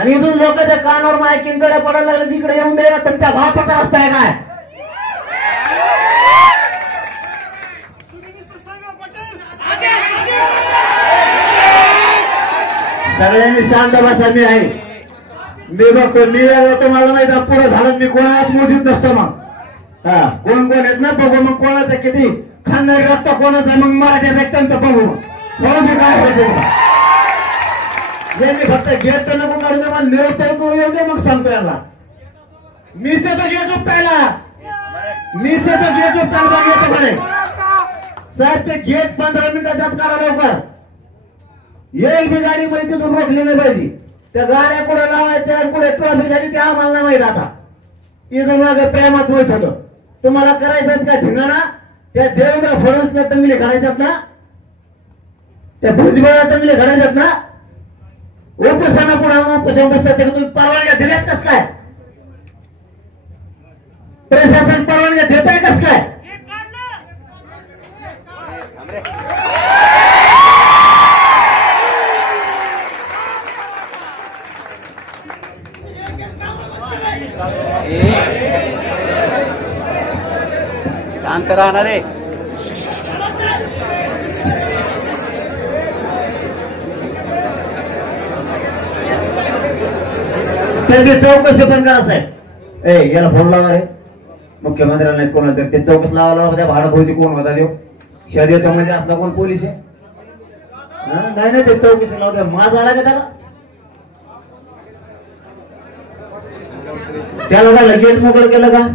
आणि इथून लोकांच्या कानावर मायकिंगकडे पडायला लागले तिकडे येऊन द्यायला तुमच्या भावाचा रस्ता आहे काय? सगळ्यांनी शांत बसा. मी आहे, मी बघतो. मी तुम्हाला माहिती पुढे झालं मी कोणालाच मोजीत नसतो. मग हा कोण कोण येत ना बघू. मग कोणाचं किती खानदारी रक्त कोणाचा मग मराठ्या व्यक्तींचं बघू. फौजी काय होते यांनी फक्त गेट तर नको काढून मला निरोप तरी येऊ दे. मग सांगतो याला मीच गेट उपटायला. मीच गेट उपटायला येतो म्हणे साहेब. ते गेट 15 मिनिटात करा लवकर. एक बी गाडी मध्ये तिथून रोखली नाही पाहिजे. त्या गाड्या कुठे लावायच्या कुठे ट्रॉफिक झाली ते आम्हाला नाही माहित. आता इथून मागे प्रेमात माहित होतं. तुम्हाला करायचं का धिंगाणा त्या देवेंद्र फडणवीसला तंगले घालायच्यात ना, त्या भुजबळला तंगले घालायच्यात ना. उपोषणा पुढे उपोषण बसतात ते तुम्ही परवानग्या दिल्यात कस काय? प्रशासन परवानग्या देत आहे कस काय? शांत राहणार आहे. त्याची चौकशी पण करा साहेब. याला फोन लावा रे मुख्यमंत्र्यांना नाही कोणाला तर ते चौकशी लावा. त्या भाडा भाऊची कोण होता देव शर्यत येतो म्हणजे असला कोण पोलीस आहे? नाही नाही ते चौकशी लावते. माझा आला का त्याला झालं गेट मोकळ केलं का?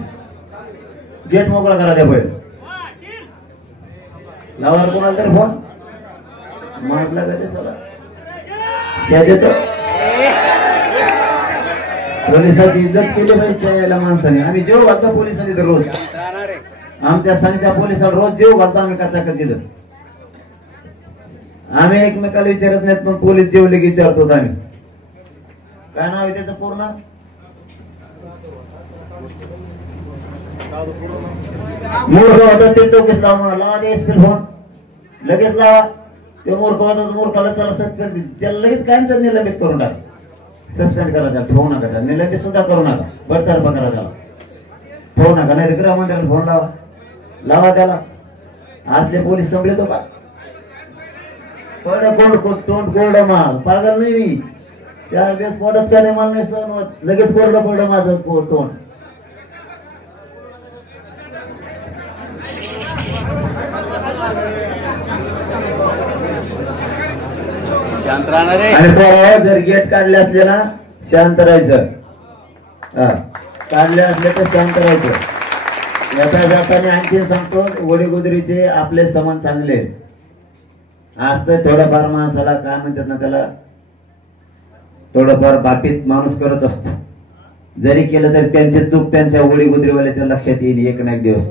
गेट मोकळा करा द्या पहिले. लावा कोणाला तरी फोन म्हटलं का ते चला येतो. पोलिसांची इज्जत केली पाहिजे याला माणसाने. आम्ही जेव घालतो पोलिसांनी तर रोज. आमच्या संघच्या पोलिसांना रोज जेव घालतो आम्ही कचाकच इथं. आम्ही एकमेकाला विचारत नाहीत पण पोलीस जेवले की विचारतो आम्ही. काय नाव आहे त्याचं पूर्ण? मूर्ख होता ते चौकशी लावा म्हणा. लावा ते एसपी फोन लगेच लावा. ते मूर्ख होता मूर्खाला चला सस्पेंड त्याला लगेच कायमच निलंबित करून टाका. सस्पेंड करा त्याला. ठेवू नका त्याला. निलंबित सुद्धा करू नका. बडतर्फ करा त्याला. ठेवू नका. नाही तर गृहमंत्र्याला फोन लावा. लावा त्याला. असले पोलीस संभळतो का? तोंड कोरडं माल पागल नाही मी. 4 दिवस पोटात का नाही मला नाही सहन होत. लगेच कोरडं पडलं माझं तोंड. शांत राहणार आहे. आणि जर गेट काढले असले ना शांत राहायचं. काढले असले तर शांत राहायचं. येता जाताना आणखी सांगतो वडीगोदरीचे आपले समान चांगले आज तर थोडंफार माणसाला काय म्हणतात ना त्याला थोडंफार बाबतीत माणूस करत असतो. जरी केलं तरी त्यांची चूक त्यांच्या वडीगोदरीवाल्याच्या लक्षात येईल एक ना एक दिवस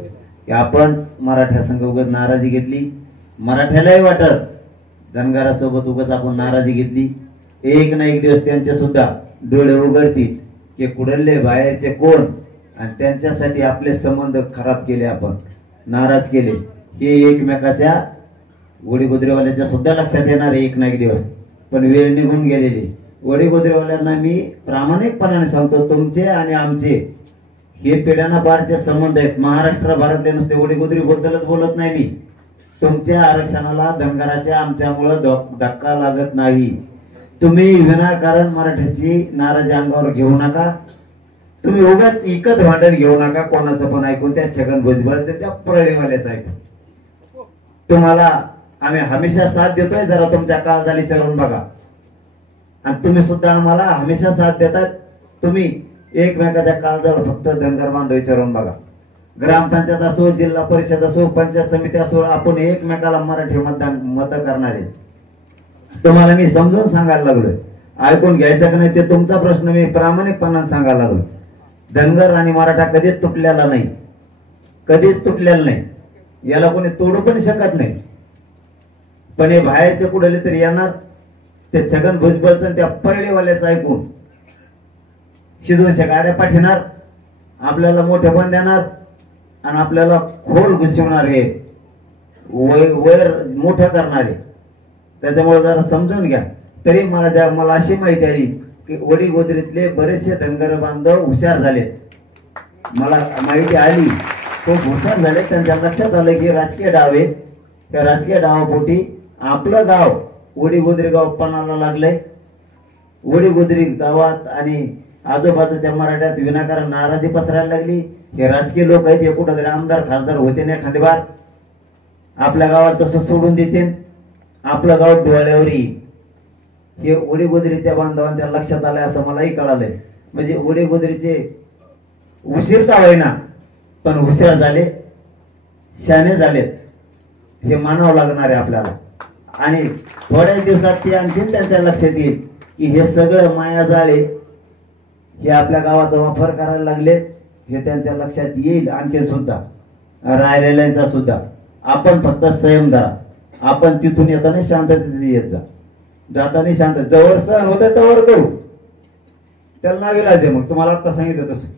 की आपण मराठा संघ उगाच नाराजी घेतली. मराठ्यालाही वाटत धनगरासोबत उगाच आपण नाराजी घेतली. एक ना एक दिवस त्यांचे सुद्धा डोळे उघडतील की कुडल्ले बाहेरचे कोण आणि त्यांच्यासाठी आपले संबंध खराब केले आपण नाराज केले हे एकमेकाच्या वडीगोदरीवाल्याच्या सुद्धा लक्षात येणार एक ना एक दिवस. पण वेळ निघून गेलेली. वडीगोदरीवाल्यांना मी प्रामाणिकपणाने सांगतो तुमचे आणि आमचे हे पिढ्याना पारचे संबंध आहेत. महाराष्ट्र भारतले नुसते वडीगोदरी बद्दलच बोलत नाही मी. तुमच्या आरक्षणाला धनगराच्या आमच्यामुळे धक्का लागत नाही. तुम्ही विनाकारण मराठ्याची नाराजी अंगावर घेऊ नका. तुम्ही उगाच इकत भांडण घेऊ नका. कोणाचं पण ऐकून त्या छगन भुजबळचं त्या परळीवाल्याचं ऐकून. तुम्हाला आम्ही हमेशा साथ देतोय. जरा तुमच्या काळजाला विचारून बघा. आणि तुम्ही सुद्धा आम्हाला हमेशा साथ देतात. तुम्ही एकमेकाच्या काळजावर फक्त धनगर बांधव विचारून बघा. ग्रामपंचायत असो जिल्हा परिषद असो पंचायत समिती असो आपण एकमेकाला मराठी मत करणारे. तुम्हाला मी समजून सांगायला लागलोय. ऐकून घ्यायचं का नाही ते तुमचा प्रश्न. मी प्रामाणिकपणाने सांगायला लागलो. धनगर आणि मराठा कधीच तुटलेला नाही. कधीच तुटलेला नाही. याला कोणी तोडू पण शकत नाही. पण हे बाहेरचे कुठले तरी येणार ते छगन भुजबळचं त्या परळीवाल्याचं ऐकून शिदोनच्या गाड्या पाठवणार. आपल्याला मोठे पण देणार आणि आपल्याला खोल घुसवणार. हे वैर मोठं करणारे. त्याच्यामुळे जरा समजून घ्या. तरी मला अशी माहिती आहे की वडीगोद्रीतले बरेचसे धनगर बांधव हुशार झालेत. मला माहिती आली खूप हुशार झाले. त्यांच्या लक्षात आलं की राजकीय डाव आहे. त्या राजकीय डावापोटी आपलं गाव वडीगोद्री गाव पणाला लागलंय. वडीगोद्री गावात आणि आजूबाजूच्या मराठ्यात विनाकारण नाराजी पसरायला लागली. हे राजकीय लोक आहेत, हे कुठंतरी आमदार खासदार होते नाही खांदेबार, आपल्या गावात तसं सोडून देते, आपलं गाव डोळ्यावर येईल. हे वडीगोद्रीच्या बांधवांच्या लक्षात आलंय असं मलाही कळालंय. म्हणजे वडीगोद्रीचे उशीर का होईना पण हुशार झाले, शाने झालेत, हे मानावं लागणार आहे आपल्याला. आणि थोड्याच दिवसात ते आणखीन त्यांच्या लक्षात येईल की हे सगळं मायाजाळे हे आपल्या गावाचा वापर करायला लागले. हे त्यांच्या लक्षात येईल आणखी सुद्धा, राहिलेल्यांचा सुद्धा. आपण फक्त संयम धरा. आपण तिथून येताना शांततेत येत जा, जाताना शांत. जवळ सहन होत तवर करू, त्याला नाविलाज आहे. मग तुम्हाला आता सांगितलं तसं.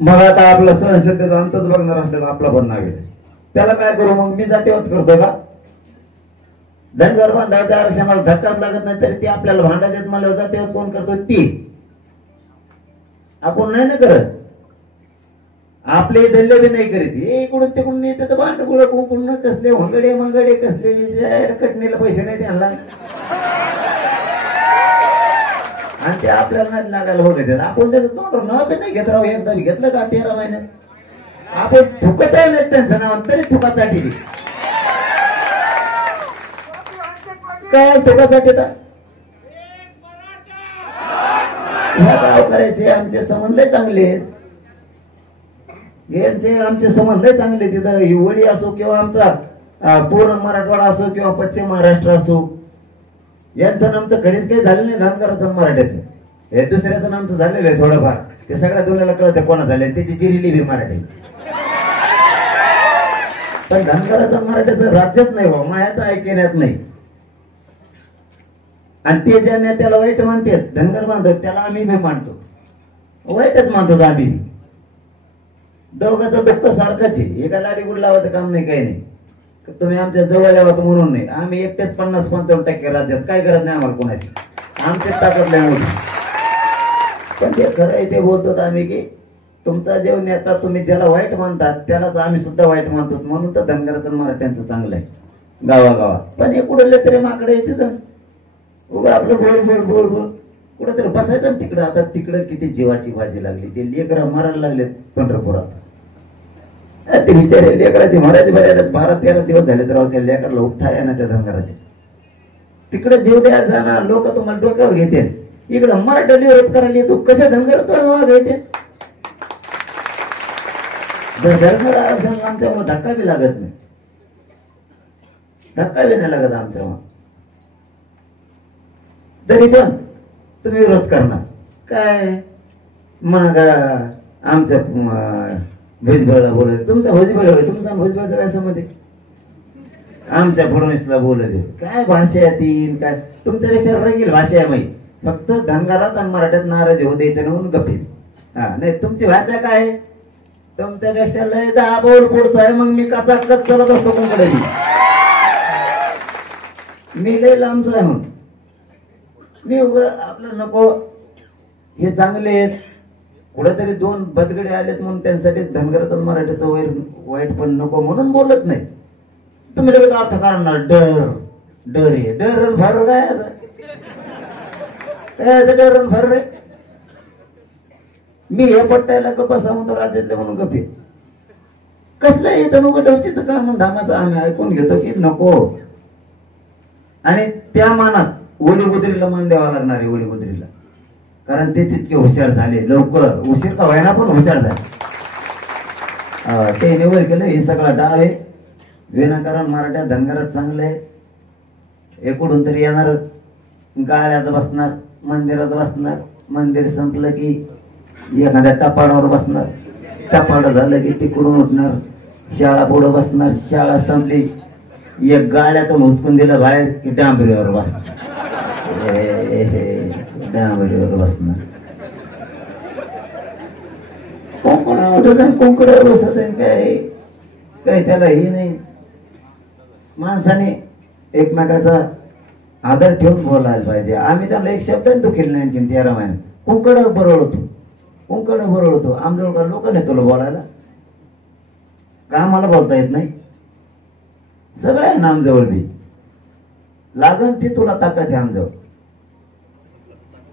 मग आता आपलं सहनशीलतेचा अंतच बघणार असलं आपला पण नाविलाज. त्याला काय करू मग? मी जातीवाद करतो का? धनगर बांधवाच्या आरक्षणाला धक्काच लागत नाही तरी ते आपल्याला भांडा देत मला जातीवाद कोण करतो? ती आपण नाही ना करत. आपले दल्ले बी नाही करीत. हे इकडून तिकडून येते तर भांडगुळ कुंकुण कसले हंगडे मंगडे कसले कटणीला पैसे नाही त्यांना आणि ते आपल्याला नाही लागायला बघत. आपण त्याचं तोंड नाव बी नाही घेत राहू. एकदा घेतलं का 13 महिन्यात आपण थुकत आहे नाही त्यांचं नाव तरी थुकासाठी काय थुकासाठी ह्या गावकऱ्याचे आमचे संबंध चांगले आहेत. यांचे आमचे संबंध चांगले. तिथं ही वडी असो किंवा आमचा पूर्ण मराठवाडा असो किंवा पश्चिम महाराष्ट्र असो, यांचं आमचं कधीच काही झालं नाही. धनगराचं मराठ्याचं हे दुसऱ्याचं आमचं झालेलं आहे थोडंफार. ते सगळ्या दुनियाला कळतं कोणा झाले. त्याची जिरिली बी मराठी. पण धनगराचं मराठ्याचं राज्यात नाही बा, मायाचं ऐकण्यात नाही. आणि ते ज्या नेत्याला वाईट मानतात धनगर मानतात त्याला आम्ही बी मानतो, वाईटच मानतो आम्ही. दोघांचं दुःख सारखंच आहे. एका लाडीगुड लावायचं काम नाही, काही नाही. तुम्ही आमच्या जवळ यावं म्हणून नाही. आम्ही एकटेच 50-55% राज्यात, काय गरज नाही आम्हाला कोणाची. आमची ताकद नाही मोठी. पण ते खरं आहे ते बोलतो आम्ही की तुमचा जेव नेता तुम्ही ज्याला वाईट मानतात त्यालाच आम्ही सुद्धा वाईट मानतो. म्हणून तर धनगराचं मराठ्यांचं चांगलं आहे गावागावात. पण हे कुठले तरी माकडे येते तर उगा आपलं बोल बोल बोल बोल कुठेतरी बसायचं तिकडं. आता तिकडं किती जीवाची भाजी लागली. ते लेकरं मरायला लागलेत पंढरपुरात. ते बिचारे लेकराचे महाराज बऱ्याला 12-13 दिवस झाले तर त्या लेकराला उठता आहे ना त्या धनगराचे. तिकडे जीव द्यायला जाणार लोक तुम्हाला डोक्यावर घेते. इकडं मराठ्याला विरोध करायला येतो. कशा धनगर तो घेते. धनगर आमच्यामुळे धक्का बी लागत नाही. धक्का बी नाही लागत आमच्यामुळे. तरी पण तुम्ही विरोध करणार काय म्हणा का? आमच्या भुजबळला बोलत. तुमचा भुजबळ होय, तुमचा भुजबळचा काय संबंध आहे? आमच्या फडणवीसला बोलत काय भाषा आहे ती? काय तुमच्यापेक्षा रंगील भाषा आहे माहीत. फक्त धनगरात आणि मराठ्यात नाराज होऊ द्यायचं म्हणून गप्पी. हा नाही, तुमची भाषा काय आहे? तुमच्यापेक्षा लय 10 बोल पुढचा आहे. मग मी कचाकच चालत असतो कोणकडे. मी लय लांबचा आहे म्हणून मी आपलं नको. हे चांगले आहेत. कुठेतरी 2 बदगडे आलेत म्हणून त्यांच्यासाठी धनगराचं मराठीचं वाईट पण नको म्हणून बोलत नाही. तुम्ही लगेच अर्थ काढणार डर डर आहे. डर भर काय डर भर रे. मी हे पट्ट्याला गप्पा सांगतो राज्यातले म्हणून गप्पे कसलं येतं नको डवचित का मग धामाचं आम्ही ऐकून घेतो की नको. आणि त्या मानात वडीगोद्रीला मान द्यावा लागणार आहे. वडीगोद्रीला कारण ते तितके हुशार झाले. लवकर उशीर का व्हायना पण हुशार झाले. ते निवड केलं. हे सगळा डाव आहे. विनाकारण मराठ्या धनगरात चांगलं आहे. एकूण तरी येणार गाळ्यात बसणार, मंदिरात बसणार. मंदिर संपलं की एखाद्या टपाडावर बसणार. टपाड झालं की तिकडून उठणार. शाळा पुढं बसणार. शाळा संपली एक गाड्यातून हुसकून दिलं बाहेर की डांबरीवर बसणार. डांबरीवर बसणार. कोंकणा उठत आहे, कोंकड्यावर बसत आहे. काय काही त्याला हे नाही. माणसाने एकमेकाचा आदर ठेवून बोलायला पाहिजे. आम्ही त्यांना एक शब्द दुखील नाही आणखीन 13 महिन्यात. कुंकड बरोबर होतो आमजवळ का लोक नाही तुला बोलायला का आम्हाला बोलता येत नाही. सगळं आहे ना आमजवळ बी लागन ती तुला ताकद आहे आमजवळ.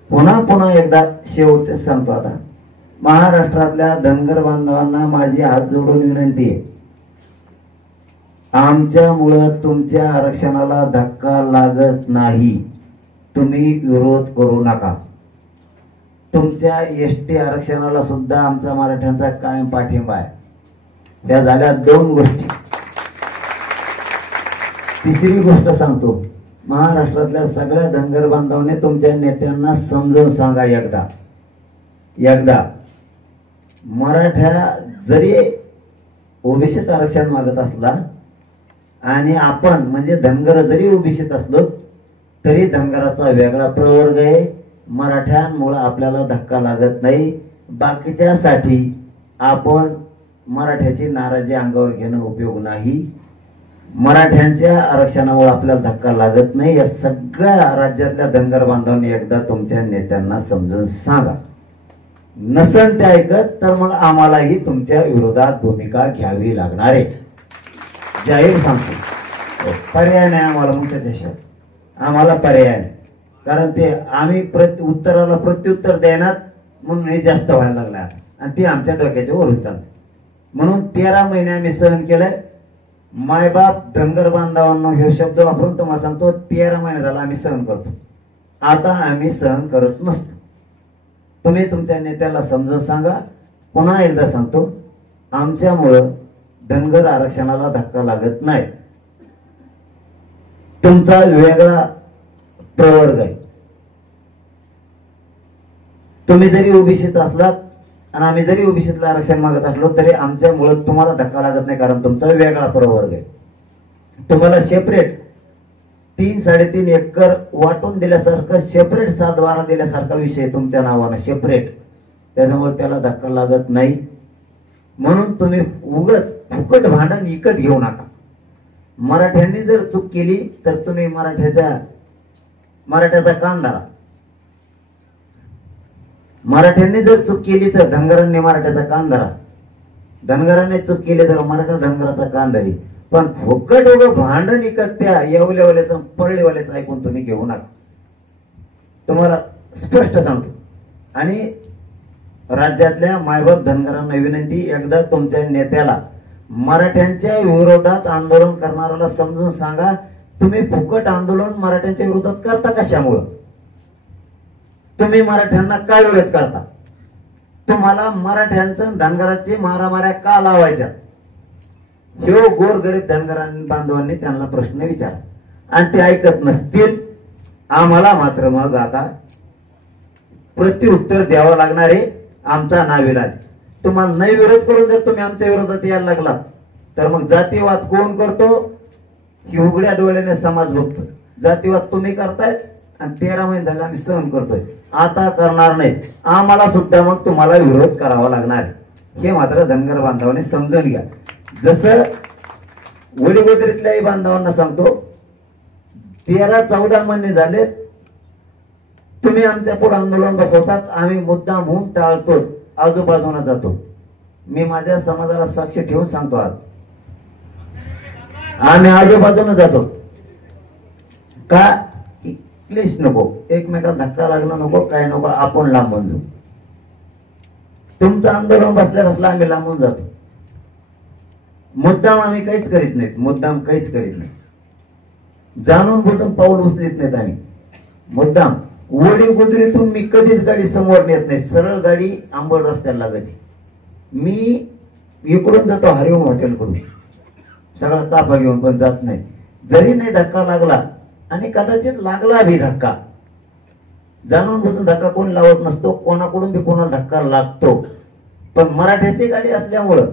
पुन्हा एकदा शेवट सांगतो आता महाराष्ट्रातल्या धनगर बांधवांना माझी हात जोडून विनंती आहे. आमच्यामुळं तुमच्या आरक्षणाला धक्का लागत नाही. तुम्ही विरोध करू नका. तुमच्या एसटी आरक्षणाला सुद्धा आमचा मराठ्यांचा कायम पाठिंबा आहे. या झाल्या 2 गोष्टी. तिसरी गोष्ट सांगतो महाराष्ट्रातल्या सगळ्या धनगर बांधवांनी तुमच्या नेत्यांना समजावून सांगा एकदा मराठा जरी ओबीसीत आरक्षण मागत असला आणि आपण म्हणजे धनगर जरी ओबीसीत असलो तरी धनगराचा वेगळा प्रवर्ग आहे. मराठ्यांमुळे आपल्याला धक्का लागत नाही. बाकीच्यासाठी आपण मराठ्याची नाराजी अंगावर घेणं उपयोग नाही. मराठ्यांच्या आरक्षणामुळे आपल्याला धक्का लागत नाही. या सगळ्या राज्यातल्या धनगर बांधवांनी एकदा तुमच्या नेत्यांना समजून सांगा. नसन ते ऐकत तर मग आम्हालाही तुमच्या विरोधात भूमिका घ्यावी लागणार आहे. जाहीर सांगतो पर्याय नाही आम्हाला. मग त्याच्याशिवाय आम्हाला पर्याय नाही. कारण ते आम्ही उत्तराला प्रत्युत्तर देणार म्हणून हे जास्त व्हायला लागलं आणि ते आमच्या डोक्याच्या वरून चाललं. म्हणून 13 महिने आम्ही सहन केलंय. मायबाप धनगर बांधवांना हे शब्द वापरून तुम्हाला सांगतो 13 महिने झाला आम्ही सहन करतो. आता आम्ही सहन करत नसतो. तुम्ही तुमच्या नेत्याला समजून सांगा. पुन्हा एकदा सांगतो आमच्यामुळं धनगर आरक्षणाला धक्का लागत नाही. तुमचा वेगळा प्रवर्ग आहे. तुम्ही जरी ओबीसीत असलात आणि आम्ही जरी ओबीसीतलं आरक्षण मागत असलो तरी आमच्यामुळे तुम्हाला धक्का लागत नाही. कारण तुमचा वेगळा प्रवर्ग आहे. तुम्हाला सेपरेट 3-3.5 एकर वाटून दिल्यासारखं सेपरेट 7-12 दिल्यासारखा विषय तुमच्या नावानं सेपरेट. त्याच्यामुळे त्याला धक्का लागत नाही. म्हणून तुम्ही उगाच फुकट भांडण विकत घेऊ नका. मराठ्यांनी जर चूक केली तर तुम्ही मराठ्याचा कान धरा. मराठ्यांनी जर चूक केली तर धनगरांनी मराठ्याचा कान धरा. धनगरांनी चूक केली तर मराठा धनगराचा कान धरी. पण फुकट भांडण विकत त्या येवलेवाल्याचं परळीवाल्याचं ऐकून तुम्ही घेऊ नका. तुम्हाला स्पष्ट सांगतो. आणि राज्यातल्या मायबाप धनगरांना विनंती एकदा तुमच्या नेत्याला मराठ्यांच्या विरोधात आंदोलन करणाऱ्याला समजून सांगा. तुम्ही फुकट आंदोलन मराठ्यांच्या विरोधात करता कशामुळं? तुम्ही मराठ्यांना काय विरोध करता? तुम्हाला मराठ्यांचं धनगराची मारामाऱ्या का लावायच्या? हे गोरगरीब धनगरांनी बांधवांनी त्यांना प्रश्न विचारा आणि ते ऐकत नसतील. आम्हाला मात्र मग आता प्रत्युत्तर द्यावं लागणार आहे. आमचा नाविलाज. तुम्हाला नाही विरोध करून जर तुम्ही आमच्या विरोधात यायला लागला तर मग जातीवाद कोण करतो? ही उघड्या डोळ्याने समाज बघतो. जातीवाद तुम्ही करतायत आणि 13 महिने झाले आम्ही सहन करतोय. आता करणार नाही. आम्हाला सुद्धा मग तुम्हाला विरोध करावा लागणार. हे मात्र धनगर बांधवांनी समजून घ्या. जसं वडीगोदरीतल्याही बांधवांना सांगतो 13-14 महिने झाले तुम्ही आमच्या पुढे आंदोलन बसवतात. आम्ही मुद्दाम होऊन टाळतो. आजूबाजूला जातो. मी माझ्या समाजाला साक्ष ठेवून सांगतो आज आम्ही आजूबाजूला जातो. का? क्लेश नको. एकमेकाला धक्का लागणं नको. काय नको. आपण लांबून जाऊ. तुमचं आंदोलन बसल्या असलं आम्ही लांबून जातो. मुद्दाम आम्ही काहीच करीत नाहीत. मुद्दाम काहीच करीत नाही. जाणून बुजून पाऊल उचलीत नाहीत आम्ही. मुद्दाम वडीगोदरीतून मी कधीच गाडी समोर नेत नाही. सरळ गाडी आंबड रस्त्याला लागते. मी इकडून जातो हरिओम हॉटेलकडून सगळा ताफा घेऊन पण जात नाही. जरी नाही धक्का लागला आणि कदाचित लागला भी धक्का जाणून बुजून धक्का कोण लावत नसतो. कोणाकडून बी कोणाला धक्का लागतो. पण मराठ्याची गाडी असल्यामुळं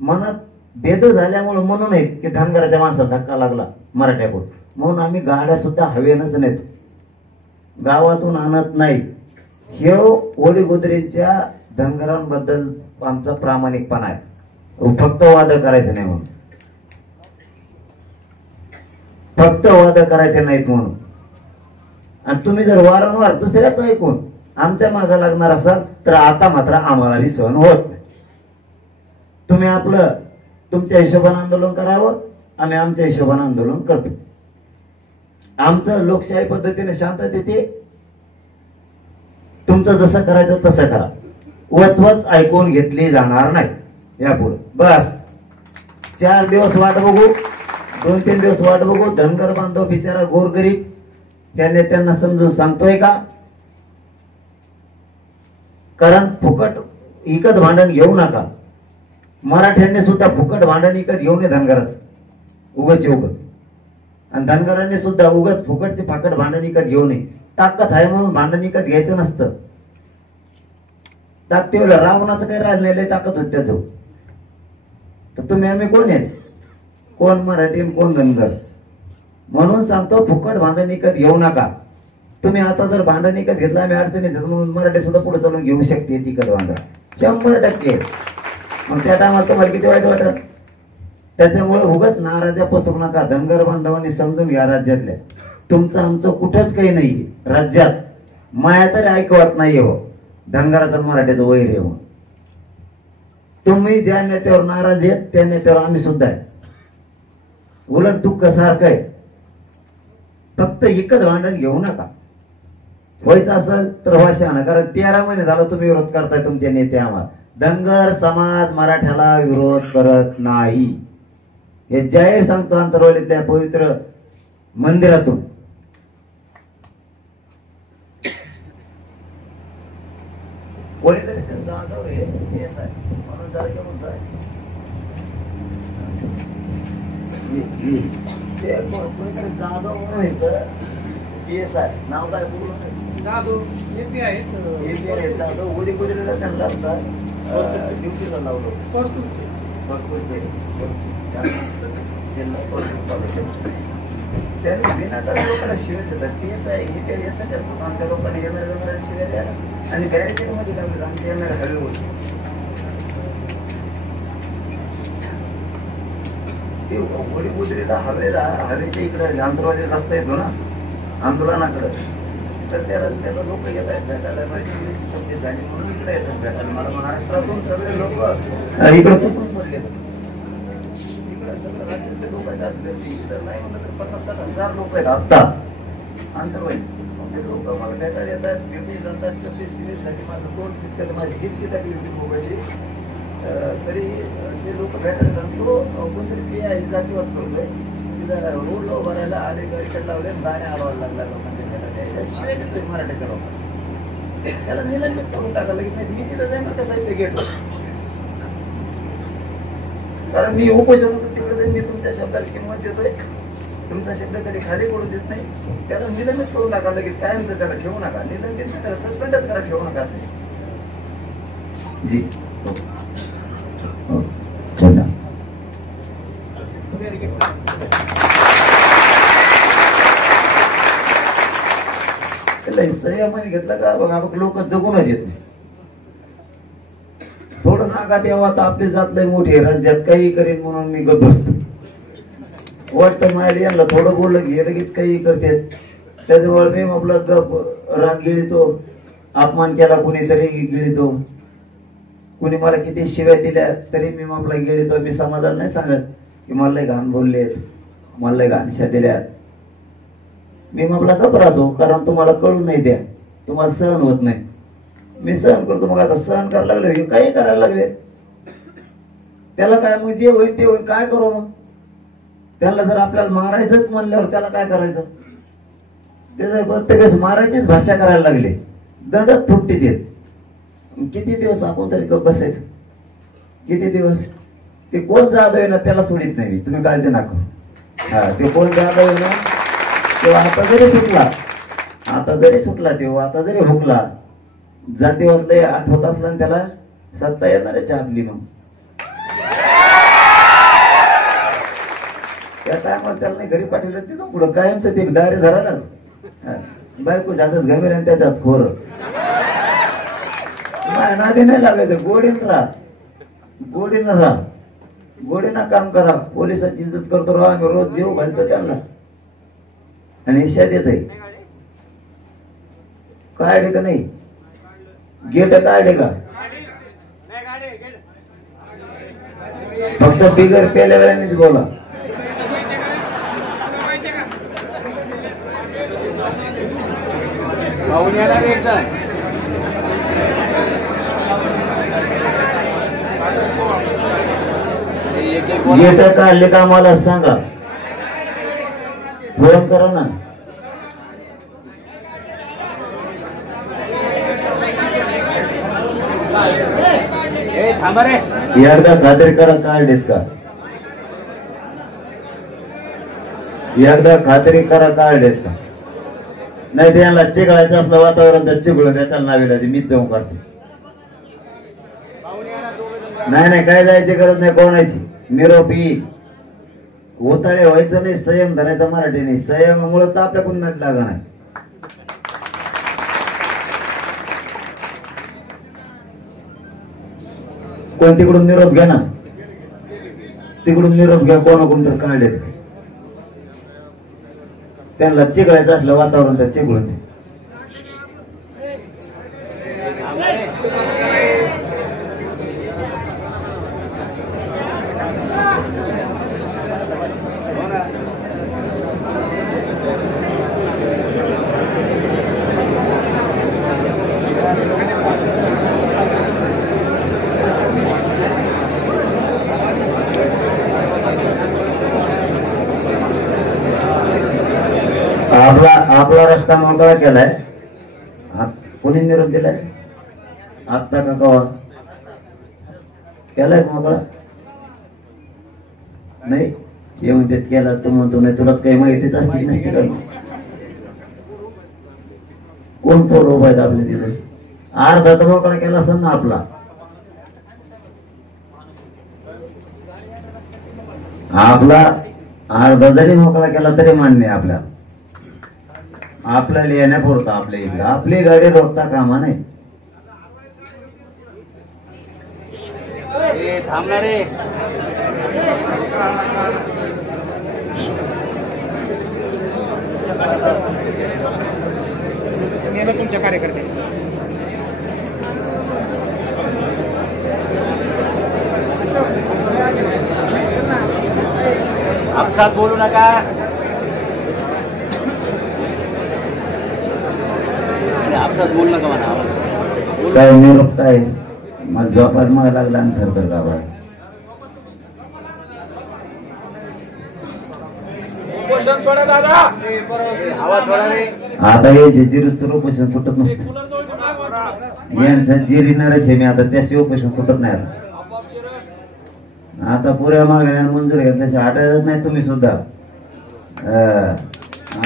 मनात भेद झाल्यामुळं म्हणून नाही की धनगराच्या माणसाला धक्का लागला मराठ्याकडून म्हणून आम्ही गाड्या सुद्धा हवेनच नेतो. गावातून आणत नाही. हे वडीगोदरीच्या धनगरांबद्दल आमचा प्रामाणिकपणा आहे. फक्त वाद करायचं नाही म्हणून. फक्त वाद करायचे नाहीत म्हणून. आणि तुम्ही जर वारंवार दुसऱ्याच ऐकून आमच्या मागे लागणार असाल तर आता मात्र आम्हाला बी सहन होत नाही. तुम्ही आपलं तुमच्या हिशोबाने आंदोलन करावं, आम्ही आमच्या हिशोबाने आंदोलन करतो. आमचं लोकशाही पद्धतीने शांततेत, तुमचं जसं करायचं तसं करा. वचवच ऐकून घेतली जाणार नाही यापुढे. बस 4 दिवस वाट बघू, 2-3 दिवस वाट बघू. धनगर बांधव बिचारा गोरगरीब त्या नेत्यांना समजून सांगतोय का? कारण फुकट इकत भांडण घेऊ नका. मराठ्यांनी सुद्धा फुकट भांडण इकत घेऊ नये धनगराच उगच उगत. आणि धनगरांनी सुद्धा उगत फुकटचे फाकट भांडण इकत घेऊ नये. ताकद आहे म्हणून भांडण इकत घ्यायचं नसतं. ताकदीवर रावणाचं काही राज नाही, लय ताकद होत त्याचं. तर तुम्ही आम्ही कोण आहेत? कोण मराठी कोण धनगर? म्हणून सांगतो फुकट भांडण इकत घेऊ नका. तुम्ही आता जर भांडण इकत घेतलं आम्ही अडचणीत येतो म्हणून मराठी सुद्धा पुढे चालून घेऊ शकते तिकट भांडण 100%. मग त्या टायमाला तुम्हाला किती वाईट वाटत? त्याच्यामुळे उगत नाराजा पसरू नका. धनगर बांधवांनी समजून घ्या, राज्यातल्या तुमचं आमचं कुठंच काही नाही. राज्यात माया तरी ऐकवत नाही हो धनगराचं मराठीचं वैर आहे. तुम्ही ज्या नेत्यावर नाराज आहेत त्या नेत्यावर आम्ही सुद्धा आहे. उलट दुःख सारखं आहे. फक्त एकच भांडण घेऊ नका. व्हायचं असेल तर व्हायचं ना. कारण 13 महिने झालं तुम्ही विरोध करताय तुमचे नेते. आम्हाला धनगर समाज मराठ्याला विरोध करत नाही हे जाहीर सांगतो अंतरवालीतल्या पवित्र मंदिरातून. कोणीतरी जाधव आहे म्हणून जरा घेऊन जाय. ते कोणीतरी जाधव म्हणून येतं PS आहे नाव काय पूर्ण जाधव जाधव उडी कुजलेला त्यांना ड्युटीला लावलं. त्यांनी विनाकारण लोकांना शिवाय देतात. PS आहे हे काही यासाठी असतो आमच्या लोकांना येणाऱ्या शिवाय द्यायला आणि बॅरिकेड मध्ये लावले आमच्या येणाऱ्या हवे होते. उडी कुजलेला हवेच्या इकडे आंध्रवाडी रस्ता येतो ना आंदोलनाकडे, तर त्याला लोक येत आहेत भेटायला. झाली म्हणून इकडे येतात भेटायला. मला महाराष्ट्रातून सगळे लोक इकडे तुटून पडले. इकडे सगळं राज्यातले लोक आहेत. इकडे नाही म्हणलं तर 50-60 लोक आहेत आता आंतरवाडी. ते लोक मला भेटायला येतात, ड्युटी जातात. माझं 2 सीट माझी हीच सीट आहे ड्युटी मोबाईलची. तरी ते लोक भेटायला सांगतो कोणतरी आहे जातीवाद करतोय. रोडला उभा राहायला आले गरीकडे लावले गाणे आवाज लागला लोकांच्या शिवाय देतोय मराठीच्या लोकांना. त्याला निलंबित करून टाकायला की नाही. मी तिथं जाईन का साहित्य गेटवर. कारण मी उपोषण होतो तिकडे जाईन. मी तुमच्या शब्दाला किंमत देतोय. तुमचा शब्द कधी खाली पडून देत नाही. त्याला निलंबित करून टाकायला लगेच कायम त्याला ठेवू नका. निलंबित नाही त्याला सस्पेंडच करा, ठेवू नका. जी संयमाने घेतलं का बघा लोक जगूनच येत नाही. थोडं नागात यावं तर आपली जात लय मोठी राज्यात काही करीन म्हणून मी गप्प बसतो. वाटतं मायला यांना थोडं बोललं की लगेच काही करते. त्याच्यामुळे मी आपलं गप राग गिळतो. अपमान केला कुणीतरी गिळतो. कुणी मला किती शिव्या दिल्या तरी मी आपला गिळतो. मी समाजाला नाही सांगत की मला लय घाण बोलले, मला लय घाणशा दिल्या. मी आपला गप राहतो. कारण तुम्हाला कळून नाही द्या, तुम्हाला सहन होत नाही. मी सहन करतो. मग आता सहन करायला लागले काही करायला लागले त्याला काय मग जे होईल ते होईल. काय करू मग? त्याला जर आपल्याला मारायचंच म्हणल्यावर त्याला काय करायचं? ते जर प्रत्येक मारायचीच भाषा करायला लागले दंडच थुपटी देत. किती दिवस आपण तरी गप बसायचं? किती दिवस? ते कोण जाधव आहे ना त्याला सोडित नाही. तुम्ही काळजी नका. हा ते कोण जाधव आहे ना तेव्हा आता जरी सुटला तेव्हा आता जरी हुकला जातीवाद आठवत असला त्याला सत्ता येणारच आपली. मग त्या टायमाला त्याला नाही घरी पाठवलं तिथं पुढं कायमचं ते दारे धरायला बायको जातच घमेर आणि त्याच्यात खोर नादी नाही लागायचं. गोडीनं काम करा. पोलिसाची इज्जत करतो राहा. आम्ही रोज जीव घालतो त्यांना. आणि शेत येत आहे काढे का नाही गेट काढे का फक्त बिगर पेल्यावरच बोला पाहून येणार एक जण गेट काढले का मला सांगा फोन करा ना थांबा रे एकदा खात्री करा काढलेत का एकदा खात्री करा काढलेत का नाही त्यांना चिकळायचं असलं वातावरण तर चिकळून द्या त्याला नावेला मीच जाऊन काढते नाही काय जायची गरज नाही कोणाची निरोप येईल ओताळे व्हायचं नाही संयम धरायचा मराठी नाही संयमामुळे तर आपल्या कुणाच लागा नाही कोण तिकडून निरोप घ्या ना तिकडून निरोप घ्या कोणाकडून तर काढले त्यांना चिकळायचं असलं वातावरण तर चिकळून दे आपला रस्ता मोकळा केलाय कोणी निरोप दिलाय आत्ता का कवा केलाय मोकळा नाही हे म्हणतात केला तू म्हणतो नाही तुला काही माहितीच असते नसते का कोण पोर उभा आहेत आपल्या तिथे अर्धा तर मोकळा केला असेल ना आपला अर्धा जरी मोकळा केला तरी मान्य आहे आपल्याला आपल्याला येण्यापुरतं आपल्या इकडे आपली गाडी रोखता कामा नाही थांबणार रे तुमच्या कार्यकर्ते आपसात बोलू नका आपसात बोलू नका म्हणा काय निरोप काय मला झोपायला मला लागला आणि थरथर गावा हवा सोडा रे आता हे जिरुस तर उपोषण सुटत नसतं यांचं जिरीणारच आहे मी आता त्याशिवाय उपोषण सुटत नाही आता पुऱ्या मागण्या मंजूर घेतल्याशिवाय हटायचंच नाही तुम्ही सुद्धा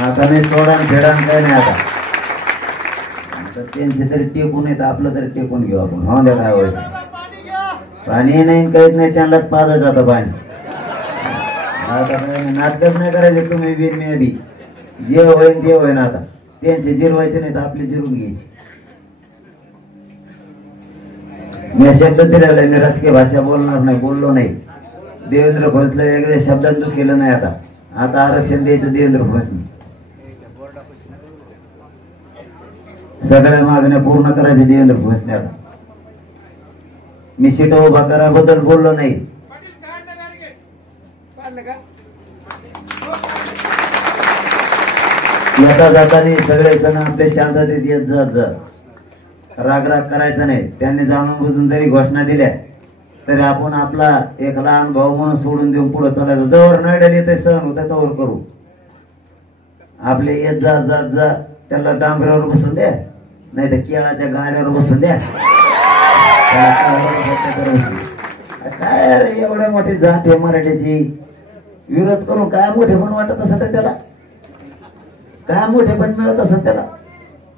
आता नाही सोडा फेडा काय नाही आता त्यांचे तरी टेकून येत आपलं तरी टेकून घेऊ आपण हो द्या काय व्हायचं पाणी नाही काहीच नाही त्यांनाच पाजत जातं पाणी आता नाटकच नाही करायचे तुम्ही बी मी बी जे होईन ते होईन आता त्यांचे जिरवायचे नाही तर आपले जिरून घ्यायचे मी शब्द दिलेला मी राजकीय भाषा बोलणार नाही बोललो नाही देवेंद्र फडणवीस एकदा शब्दात जो केलं नाही आता आरक्षण द्यायचं देवेंद्र फडणवीस सगळ्या मागण्या पूर्ण करायचे देवेंद्र फडणवीस आता मी सीट उभा कराबद्दल बोललो नाही येता जाताना सगळे जण आपले शांततेत येत जात राग करायचा नाही त्यांनी जाणून बुजून जरी घोषणा दिल्या तरी आपण आपला एक लहान भाऊ म्हणून सोडून देऊन पुढे चालायचं जवळ नडल येते सहन होते तवर करू आपले येत जा त्याला डांबऱ्यावर बसून द्या नाही तर केळाच्या गाड्यावर बसून द्या काय अरे एवढ्या मोठी जात आहे मराठीची विरोध करून काय मोठे पण वाटत असेल तर त्याला काय मोठे पण मिळत असेल त्याला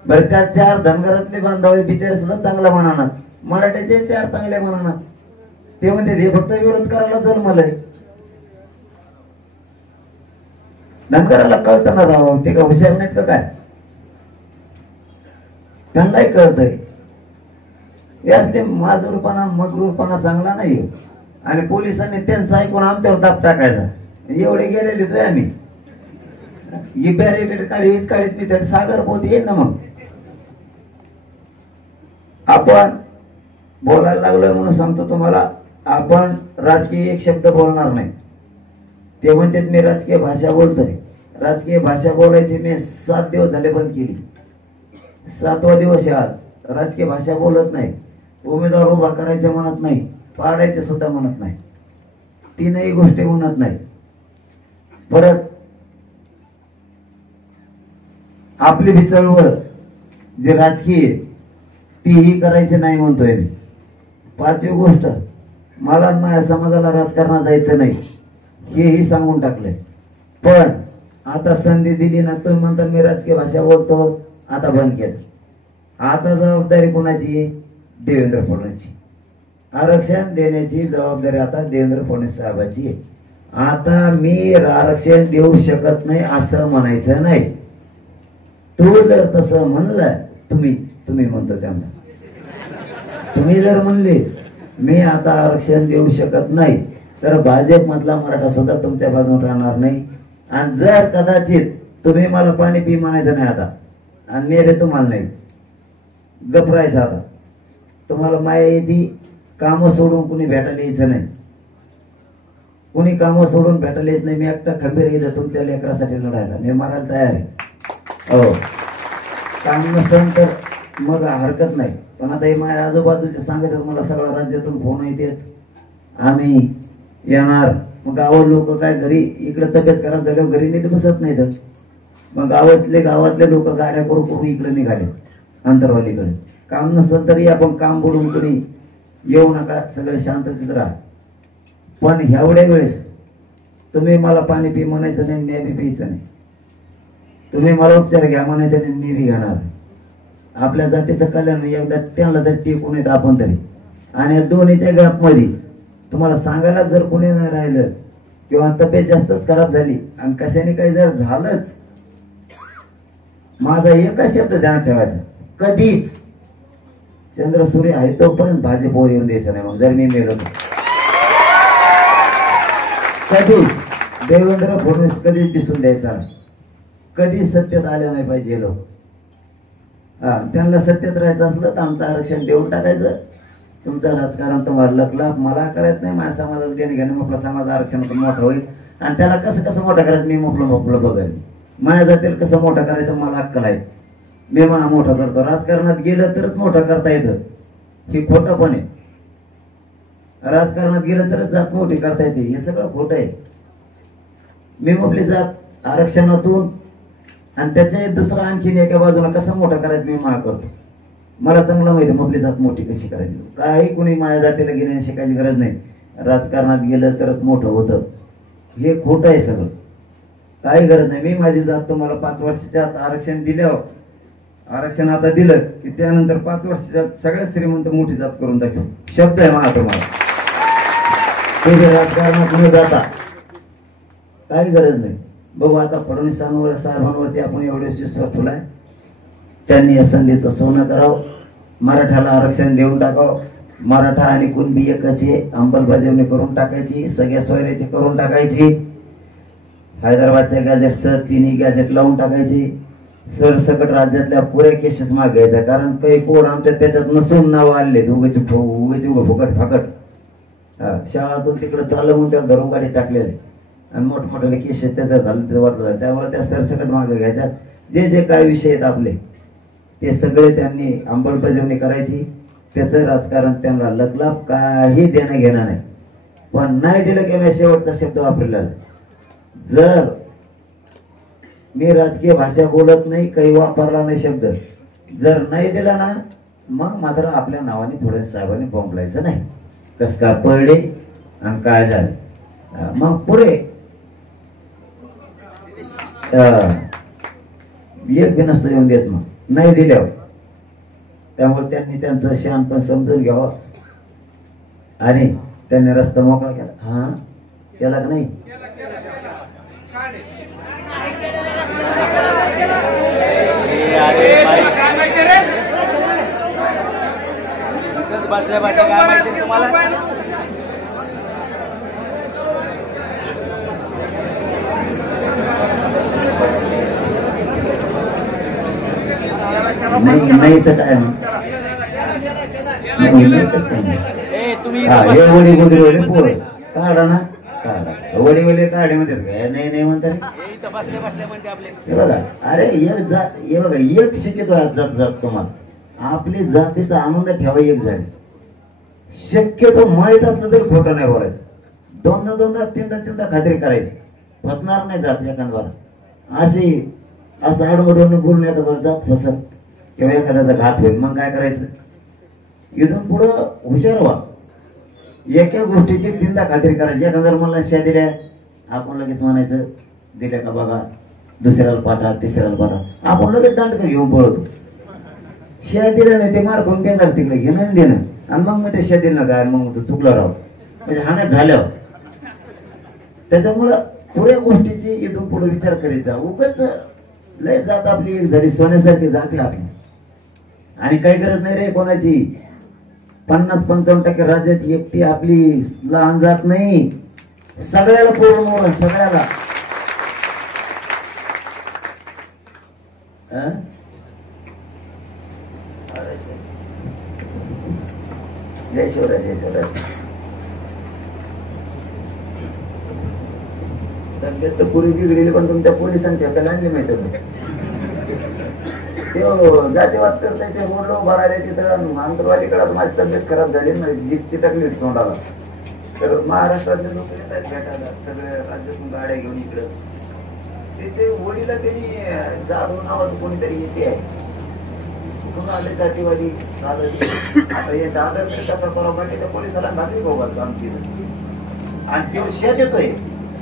बरं त्या 4 धनगरातले बांधव बिचारे सुद्धा चांगल्या मनानं मराठीचे 4 चांगल्या मनानं ते म्हणते हे फक्त विरोध करायला जन्मलंय धनगराला कळतं ना राव ते का हुशार नाहीत का काय त्यांनाही कळतंय याच ते माजूरपणा मगरूरपणा चांगला नाही आणि पोलिसांनी त्यांचं ऐकून आमच्यावर दाब टाकायचा एवढे गेलेले तो आम्ही ही बॅरिकेड काढीत मी तर सागर पोत येईल ना. मग आपण बोलायला लागलोय म्हणून सांगतो तुम्हाला, आपण राजकीय एक शब्द बोलणार नाही. ते म्हणतात मी राजकीय भाषा बोलतोय. राजकीय भाषा बोलायची मी 7 दिवस झाले बंद केली. 7वा दिवस आहे आज. राजकीय भाषा बोलत नाही. उमेदवार उभा करायचे म्हणत नाही, पाडायचे सुद्धा म्हणत नाही, तीनही गोष्टी म्हणत नाही. परत आपली बी चळवळ जे राजकीय तीही करायची नाही म्हणतोय मी. 5वी गोष्ट, मला माझ्या समाजाला राजकारणात जायचं नाही हेही सांगून टाकलंय. पण आता संधी दिली ना, तुम्ही म्हणता मी राजकीय भाषा बोलतो, आता बंद केलं. आता जबाबदारी कोणाची? देवेंद्र फडणवीसची. आरक्षण देण्याची जबाबदारी आता देवेंद्र फडणवीस साहेबांची आहे. आता मी आरक्षण देऊ शकत नाही असं म्हणायचं नाही. तू जर तसं म्हणलं, तुम्ही म्हणतो त्यांना, तुम्ही जर म्हणले मी आता आरक्षण देऊ शकत नाही, तर भाजप मधला मराठा सुद्धा तुमच्या बाजून राहणार नाही. आणि जर कदाचित तुम्ही मला पाणी पी म्हणायचं नाही आता, आणि मी बी तुम्हाला नाही, गपरायचं आता. तुम्हाला माया येते, कामं सोडून कुणी भेटायला यायचं नाही. कुणी कामं सोडून भेटायला येत नाही. मी एकटा खंबीर येईल तुमच्या लेकरासाठी लढायला. मी मारायला तयार आहे. हो, काम नसेल तर मग हरकत नाही. पण आता हे माझ्या आजूबाजूचे सांगायचं मला, सगळ्या राज्यातून फोन येतात, आम्ही येणार. मग गावात लोक काय घरी इकडे तब्येत खराब झाल्यावर घरी नीट बसत नाही. तर मग गावातले लोक गाड्या करू इकडे निघाले अंतरवालीकडे. काम नसेल तरी आपण काम बोलून कोणी येऊ नका, सगळे शांततेत राहा. पण एवढ्या वेळेस तुम्ही मला पाणी पी म्हणायचं नाही, मी बी प्यायचं नाही. तुम्ही मला उपचार घ्या म्हणायचं नाही, मी बी घेणार. आपल्या जातीचं कल्याण एकदा त्यांना तरी टिकून येत आपण तरी. आणि दोन्हीच्या गॅप मध्ये तुम्हाला सांगायला जर कोणी नाही राहिलं किंवा तब्येत जास्तच खराब झाली आणि कशाने काही जर झालंच, माझा एकच शब्द ध्यानात ठेवायचा, कधीच चंद्र सूर्य आहे तोपर्यंत भाजपवर येऊन द्यायचं नाही. मग जर मी मेलो तर कधीच देवेंद्र फडणवीस कधीच दिसून द्यायचा नाही. कधी सत्तेत आले नाही पाहिजे लोक. त्यांना सत्तेत राहायचं असलं तर आमचं आरक्षण देऊन टाकायचं. तुमचं राजकारण तुम्हाला लकलाप मला करायचं नाही. माझ्या समाजाला देणे घेणं, मोठं समाज आरक्षण मोठं होईल. आणि त्याला कसं मोठं करायचं मी मोकळं बघेल. माझ्या जातील कसं मोठं करायचं मला अक्कल आहे. मी मला मोठं करतो. राजकारणात गेलं तरच मोठं करता येतं, हे खोटं पण आहे. राजकारणात गेलं तरच जात मोठी करता येते, हे सगळं खोटं आहे. मी आपली जात आरक्षणातून आणि त्याच्या दुसरं आणखीन एका बाजूला कसं मोठं करायचं मी मा करतो. मला चांगलं माहिती आपली जात मोठी कशी करायची. काही कुणी माझ्या जातीला गेल्या शिकायची गरज नाही. राजकारणात गेलं तरच मोठं होतं, हे खोटं आहे सगळं. काही गरज नाही. मी माझी जात तुम्हाला 5 वर्षाच्या आत आरक्षण दिल्यावर, आरक्षण आता दिलं की त्यानंतर 5 वर्षाच्या सगळ्यात श्रीमंत मोठी जात करून दाखव. शब्द आहे मला तुम्हाला. ते राजकारणात न जाता काही गरज नाही. बघू आता फडणवीसांवर साहेबांवरती आपण एवढे विश्वास ठेवलाय. त्यांनी या संधीचं सोनं करावं, मराठ्याला आरक्षण देऊन टाकावं. मराठा आणि कुणबी एकाची अंमलबजावणी करून टाकायची, सगळ्या सोयऱ्याची करून टाकायची. हैदराबादच्या गॅजेटसह 3 गॅजेट लावून टाकायची. सरसकट राज्यातल्या पुऱ्या केसेस मागायच्या. कारण काही पोर आमच्या त्याच्यात नसून नाव आले उगाची फुकट फाकट. शाळातून तिकडे चाललं म्हणून त्याला धरून गाडी टाकलेले आणि मोठमोठ्याले केसेस त्याचं झालं ते वाटलं. त्यामुळे त्या सरसकट मागे घ्यायच्या. जे काय विषय आहेत आपले ते सगळे त्यांनी अंमलबजावणी करायची. त्याचं राजकारण त्यांना लकलाप काही देणं घेणं नाही. पण नाही दिलं की मी शेवटचा शब्द वापरलेला, जर मी राजकीय भाषा बोलत नाही, काही वापरला नाही शब्द, जर नाही दिला ना मग मात्र आपल्या नावाने फडणवीस साहेबांनी बोंबलायचं नाही. कस काय पडले आणि काय झाले मग पुरे एक बिनस्त येऊन देत मग नाही दिल्यावर. त्यामुळे त्यांनी त्यांचं शानपण समजून घ्यावं आणि त्यांनी रस्ता मोकळा केला. हा केला का नाही? बसल्या काय माहिती तुम्हाला? नाही तर काय मग? नाही तर काय? हा हे वडी गुजरी वडी पोर काढा ना काढा वडी वडी काढे म्हणतात काय नाही म्हणतात हे बघा अरे एक जात हे बघा एक शिकितो जात तुम्हाला आपली जातीचा आनंद ठेवा एक झाली शक्यतो माहीत असलं तरी खोटं नाही बोलायचं दोनदा तीनदा खात्री करायची फसणार नाही जात एखाद्यावर अशी असं आडवडून बोलून एखाद्यावर जात फसत किंवा एखाद्याचा घात होईल मग काय करायचं इथून पुढं हुशार व्हा एका गोष्टीची तीनदा खात्री करायची एखाद्याला मला शिया दिल्या आपण लगेच म्हणायचं दिल्या का बघा दुसऱ्याला पाठा तिसऱ्याला पाठा आपण लगेच दांडकं घेऊन पळतो शिया दिल्या नाही ते मार कोण बेकार तिकडे घेणं देणं आणि मग ते शिया दिलं काय मग तू चुकलं राव म्हणजे हाण्यात झाल्यावर त्याच्यामुळं पुऱ्या गोष्टीची इथून पुढे विचार करीत जा उगाच लय जात आपली एक झाली सोन्यासारखी जाते आपली आणि काही गरज नाही रे कोणाची 50-55% राज्यात एकटी आपली लहान जात नाही सगळ्याला पूर्ण सगळ्याला जय शिवराय जय शिवराय तब्येत तर पुरी बिघडली पण तुमच्या पोलिसांची आपल्याला आणली माहिती ते जातीवाद करताय ते बोललो भरायला तिथं आंतरवाडीकडे माझी तब्येत खराब झाली ना जीपची टाकली होती तोंडाला तर महाराष्ट्रातले लोक येतात भेटायला सगळे राज्यातून गाड्या घेऊन इकडं ते होळीला त्यांनी जाधव नावाचं कोणीतरी येते आहे कुठून आले जातीवादी आता हे दादर कसा करावं बाकी त्या पोलिसाला भाकरी बघायचं आमची आणि ते शेत येतोय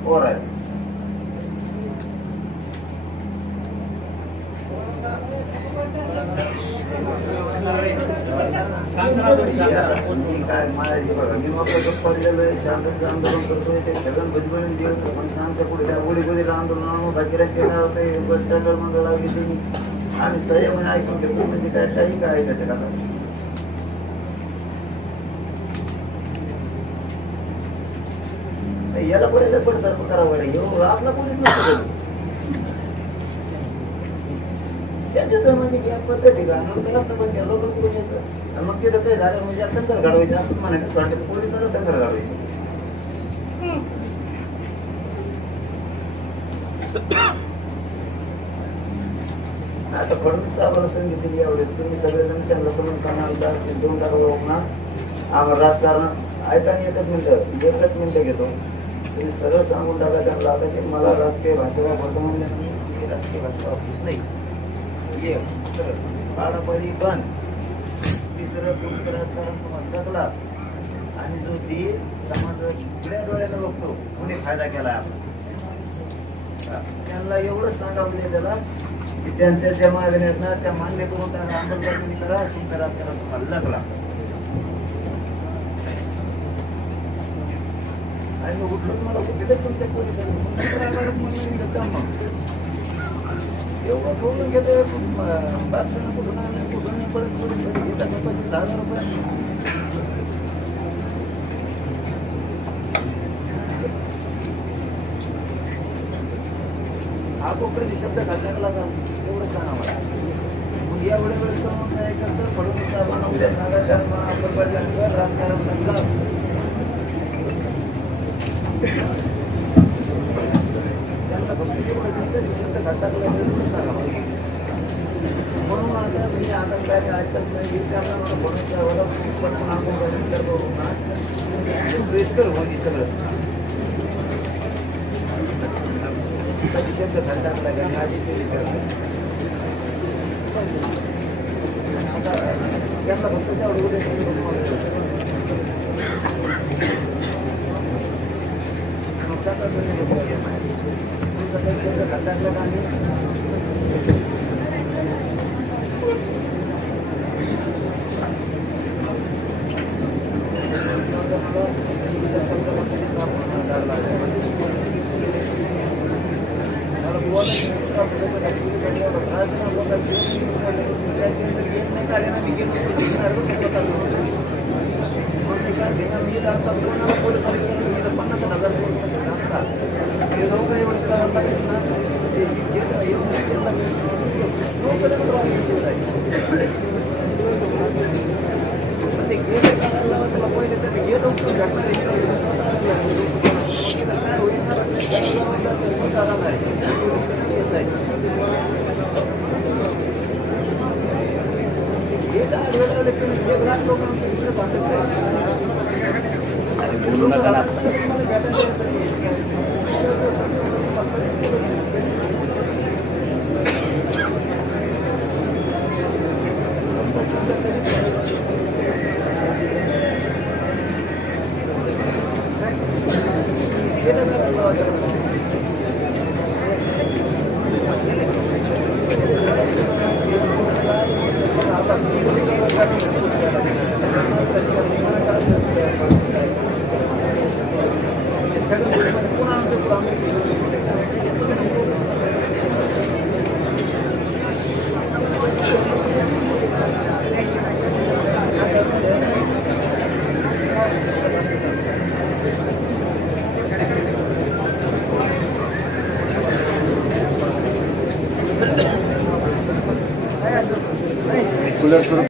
पोर आहे काय माझी बघा मी मग पडलेलं शांततेचं आंदोलन करतोय ते सगळं भजबळून दिवस पण शांत पुढे गोळीगोळीला आंदोलन बाकीला केलं होतं बस स्टँडवर मंगळा गेली आम्ही संयम ऐकून घेतो म्हणजे काय काही काय ऐकायचं का याला बोलायला पडतं करावं एवढं आपला कोणीच नसतं त्याच्यात म्हणजे या पद्धती का म्हणजे लोक मग तिथं काय झालं म्हणजे दंगल घडवायची असं म्हणायचं पोलिसाला दंगल घडवायची आता फडणवीस साहेबांना सांगितलं यावेळेस तुम्ही सगळेजण त्यांना समजून सांगणार देऊन टाका आम्हाला राजकारण ऐका एकच मिनिटं घेतो तुम्ही सरळ सांगून टाका त्यांना आता की मला राजकीय भाषेला वर्तमान राजकीय भाषा नाही पाडापाडी बंद तिसरं तुमचं राजकारण तुम्हाला जगला आणि जो ती समाज पुढ्या डोळ्याला बघतो कोणी फायदा केला आपण त्यांना एवढंच सांगावं त्याला की त्यांच्या ज्या मागण्या आहेत ना त्या मान्य करून त्यांना अंमलबजावणी करा तुमच्या राजकारण तुम्हाला लागला आणि उठलंच मला कुठे तुमच्या पोलिसांनी एवढं बोलून घेतो बादशाला कुठून परत पोलीस घेतात 25,000 रुपये हा कोकणी शब्द घालण्याला का एवढं सांगा मला मग एवढ्या वेळेस काय करतं फडणवीस साहेबांना उद्या सांगायचं आपण राजकारण लागला त्यांना फक्त शब्द घातला सांगा म्हणून आता मी आनंदाने ऐकत नाही त्यांना मला फडणवीस साहेबाला पण आपण सोयीस्कर होती सगळं शब्द घालतात लागेल आधी केली त्यांना फक्त तेवढं उद्या बोलू नका ना. कूलर सुरू